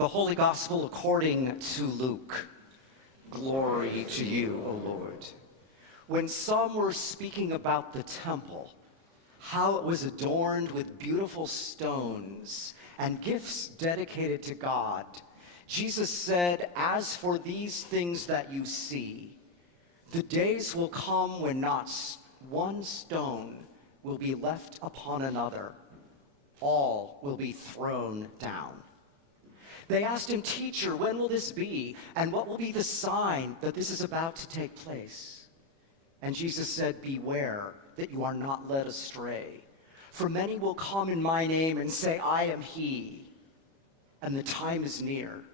The Holy Gospel according to Luke. Glory to you, O Lord. When some were speaking about the temple, how it was adorned with beautiful stones and gifts dedicated to God, Jesus said, "As for these things that you see, the days will come when not one stone will be left upon another. All will be thrown down." They asked him, "Teacher, when will this be? And what will be the sign that this is about to take place?" And Jesus said, "Beware that you are not led astray. For many will come in my name and say, 'I am he,' and the time is near.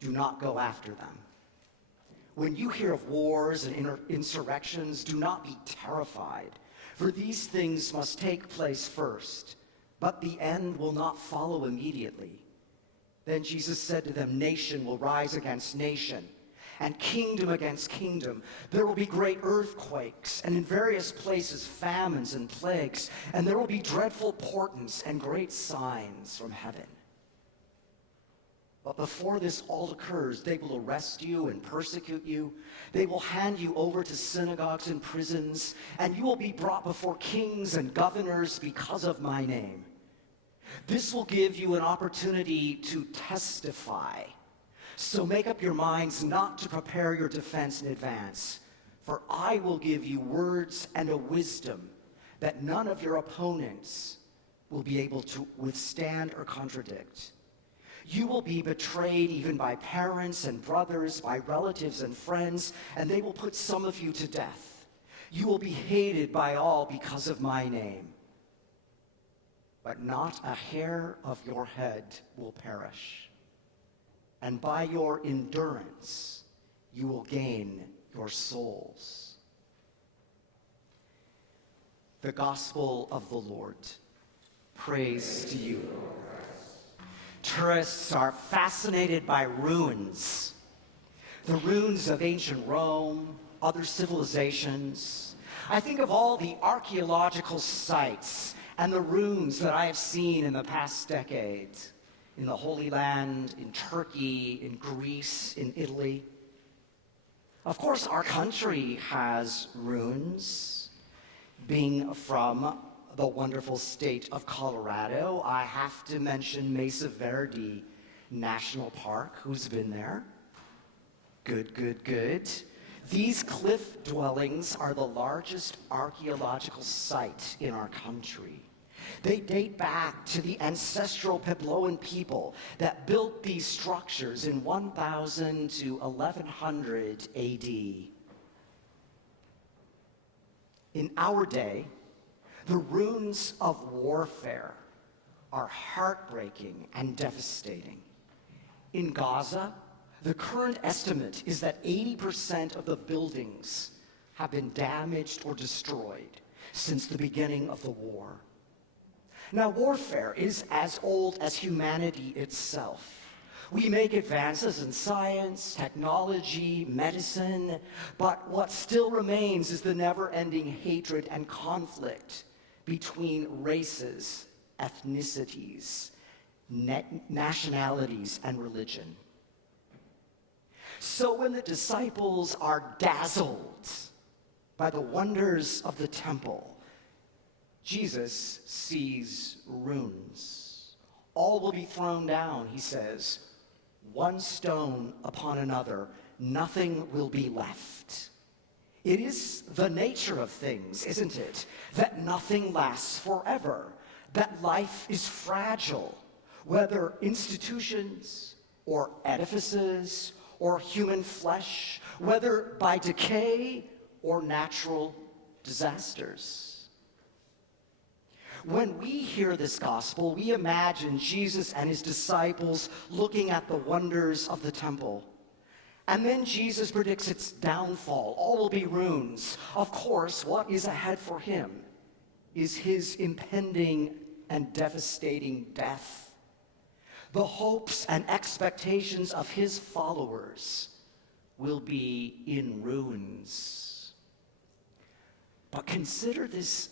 Do not go after them. When you hear of wars and insurrections, do not be terrified, for these things must take place first, but the end will not follow immediately." Then Jesus said to them, "Nation will rise against nation, and kingdom against kingdom. There will be great earthquakes, and in various places famines and plagues, and there will be dreadful portents and great signs from heaven. But before this all occurs, they will arrest you and persecute you. They will hand you over to synagogues and prisons, and you will be brought before kings and governors because of my name. This will give you an opportunity to testify. So make up your minds not to prepare your defense in advance, for I will give you words and a wisdom that none of your opponents will be able to withstand or contradict. You will be betrayed even by parents and brothers, by relatives and friends, and they will put some of you to death. You will be hated by all because of my name. But not a hair of your head will perish. And by your endurance, you will gain your souls." The Gospel of the Lord. Praise to you, Lord. Tourists are fascinated by ruins. The ruins of ancient Rome, other civilizations. I think of all the archaeological sites and the ruins that I have seen in the past decade, in the Holy Land, in Turkey, in Greece, in Italy. Of course, our country has ruins. Being from the wonderful state of Colorado, I have to mention Mesa Verde National Park. Who's been there? Good, good, good. These cliff dwellings are the largest archaeological site in our country. They date back to the ancestral Puebloan people that built these structures in 1000 to 1100 AD. In our day, the ruins of warfare are heartbreaking and devastating. In Gaza, the current estimate is that 80% of the buildings have been damaged or destroyed since the beginning of the war. Now, warfare is as old as humanity itself. We make advances in science, technology, medicine, but what still remains is the never-ending hatred and conflict between races, ethnicities, nationalities, and religion. So when the disciples are dazzled by the wonders of the temple, Jesus sees ruins. All will be thrown down, he says, one stone upon another, nothing will be left. It is the nature of things, isn't it, that nothing lasts forever, that life is fragile, whether institutions or edifices or human flesh, whether by decay or natural disasters. When we hear this gospel, we imagine Jesus and his disciples looking at the wonders of the temple. And then Jesus predicts its downfall. All will be ruins. Of course, what is ahead for him is his impending and devastating death. The hopes and expectations of his followers will be in ruins. But consider this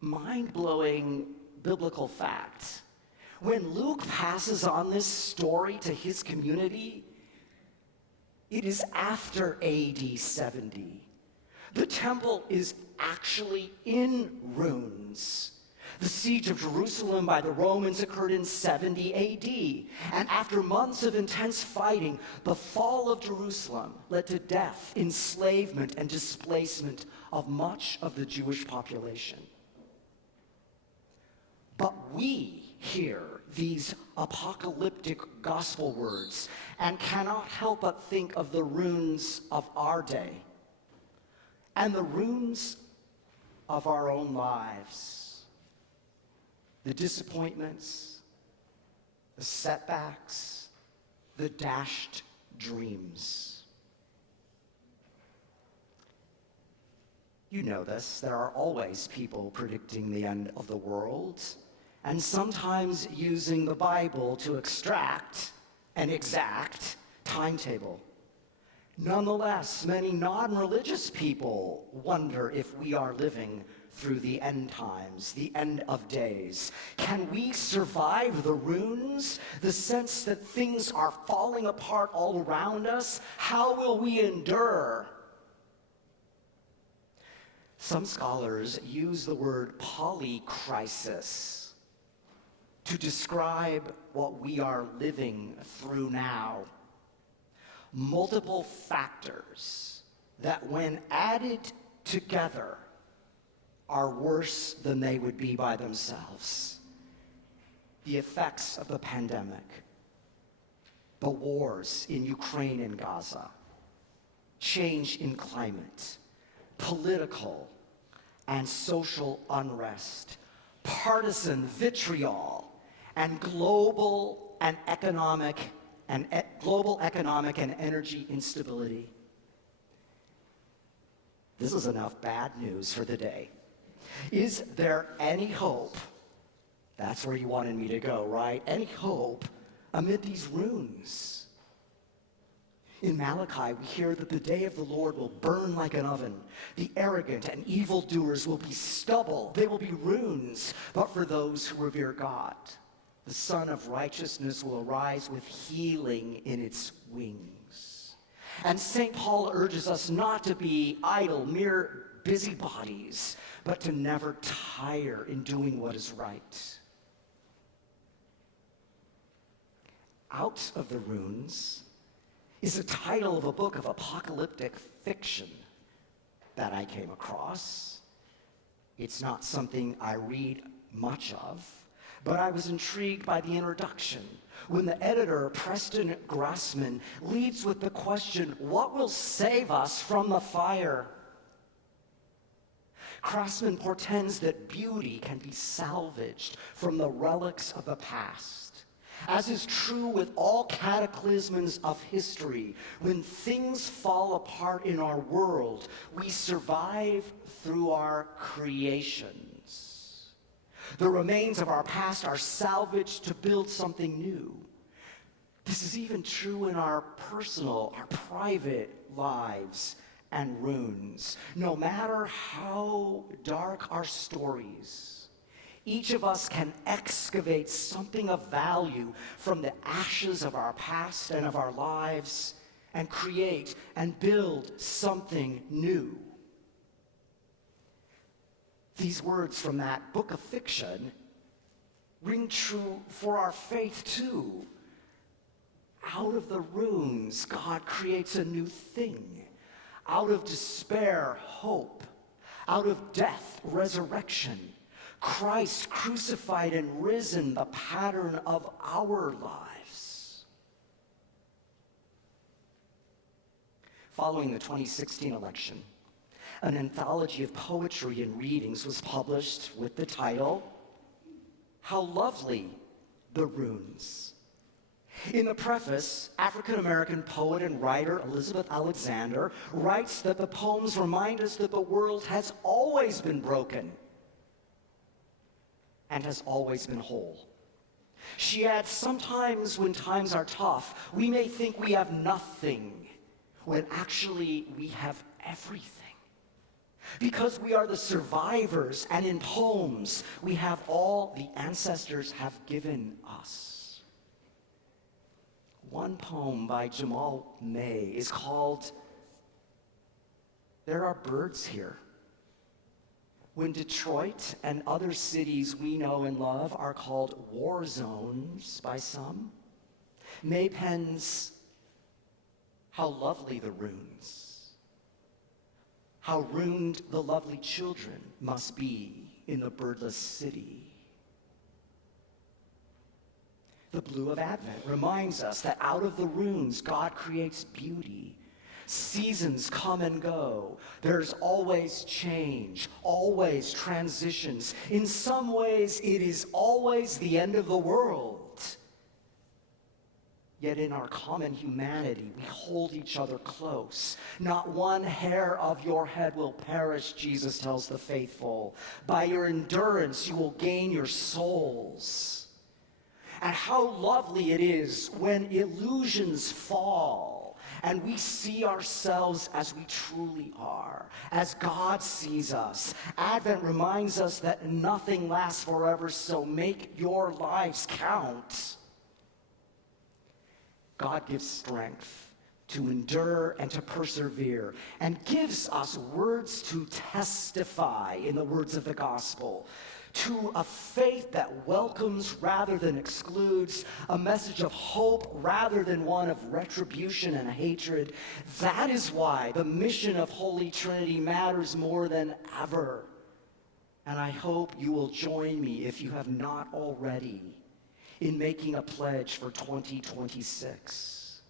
mind-blowing biblical fact. when Luke passes on this story to his community, it is after AD 70. The temple is actually in ruins. The siege of Jerusalem by the Romans occurred in 70 AD. And after months of intense fighting, the fall of Jerusalem led to death, enslavement, and displacement of much of the Jewish population. But we hear these apocalyptic gospel words and cannot help but think of the ruins of our day and the ruins of our own lives, the disappointments, the setbacks, the dashed dreams. You know this, there are always people predicting the end of the world, and sometimes using the Bible to extract an exact timetable. Nonetheless, many non-religious people wonder if we are living through the end times, the end of days. Can we survive the ruins, the sense that things are falling apart all around us? How will we endure? Some scholars use the word polycrisis to describe what we are living through now. Multiple factors that, when added together, are worse than they would be by themselves. The effects of the pandemic, the wars in Ukraine and Gaza, change in climate, political and social unrest, partisan vitriol, and global economic and energy instability. This is enough bad news for the day. Is there any hope? That's where you wanted me to go, right? Any hope amid these ruins? In Malachi, we hear that the day of the Lord will burn like an oven. The arrogant and evildoers will be stubble. They will be ruins. But for those who revere God, the Son of Righteousness will arise with healing in its wings. And St. Paul urges us not to be idle, mere busybodies, but to never tire in doing what is right. Out of the Ruins is the title of a book of apocalyptic fiction that I came across. It's not something I read much of, but I was intrigued by the introduction when the editor, Preston Grassman, leads with the question, what will save us from the fire? Grassman portends that beauty can be salvaged from the relics of the past. As is true with all cataclysms of history, when things fall apart in our world, we survive through our creations. The remains of our past are salvaged to build something new. This is even true in our personal, our private lives and ruins. No matter how dark our stories, each of us can excavate something of value from the ashes of our past and of our lives and create and build something new. These words from that book of fiction ring true for our faith too. Out of the ruins, God creates a new thing. Out of despair, hope. Out of death, resurrection. Christ crucified and risen, the pattern of our lives. Following the 2016 election, an anthology of poetry and readings was published with the title, How Lovely the Ruins. In the preface, African-American poet and writer Elizabeth Alexander writes that the poems remind us that the world has always been broken and has always been whole. She adds, sometimes when times are tough, we may think we have nothing, when actually we have everything. Because we are the survivors, and in poems, we have all the ancestors have given us. One poem by Jamal May is called "There Are Birds Here." When Detroit and other cities we know and love are called war zones by some, May pens, "How lovely the runes, how ruined the lovely children must be in the birdless city." The blue of Advent reminds us that out of the runes, God creates beauty. Seasons come and go. There's always change, always transitions. In some ways, it is always the end of the world. Yet in our common humanity, we hold each other close. Not one hair of your head will perish, Jesus tells the faithful. By your endurance, you will gain your souls. And how lovely it is when illusions fall and we see ourselves as we truly are, as God sees us. Advent reminds us that nothing lasts forever, so make your lives count. God gives strength to endure and to persevere, and gives us words to testify, in the words of the gospel, to a faith that welcomes rather than excludes, a message of hope rather than one of retribution and hatred. That is why the mission of Holy Trinity matters more than ever. And I hope you will join me, if you have not already, in making a pledge for 2026.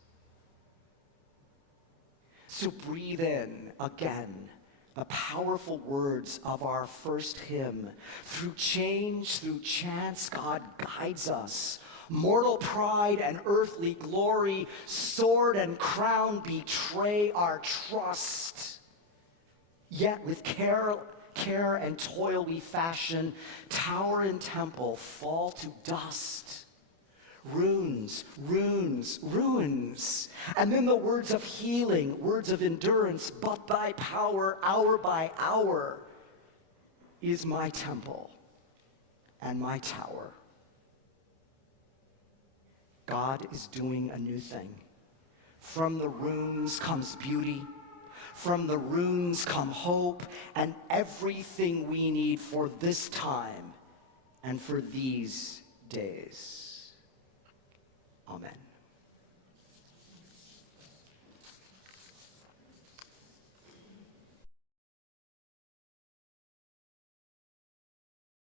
So breathe in again the powerful words of our first hymn. Through change, through chance, God guides us. Mortal pride and earthly glory, sword and crown betray our trust. Yet with care and toil we fashion, tower and temple fall to dust. Runes, runes, ruins. And then the words of healing, words of endurance, but thy power, hour by hour, is my temple and my tower. God is doing a new thing. From the runes comes beauty. From the runes come hope and everything we need for this time and for these days. Amen.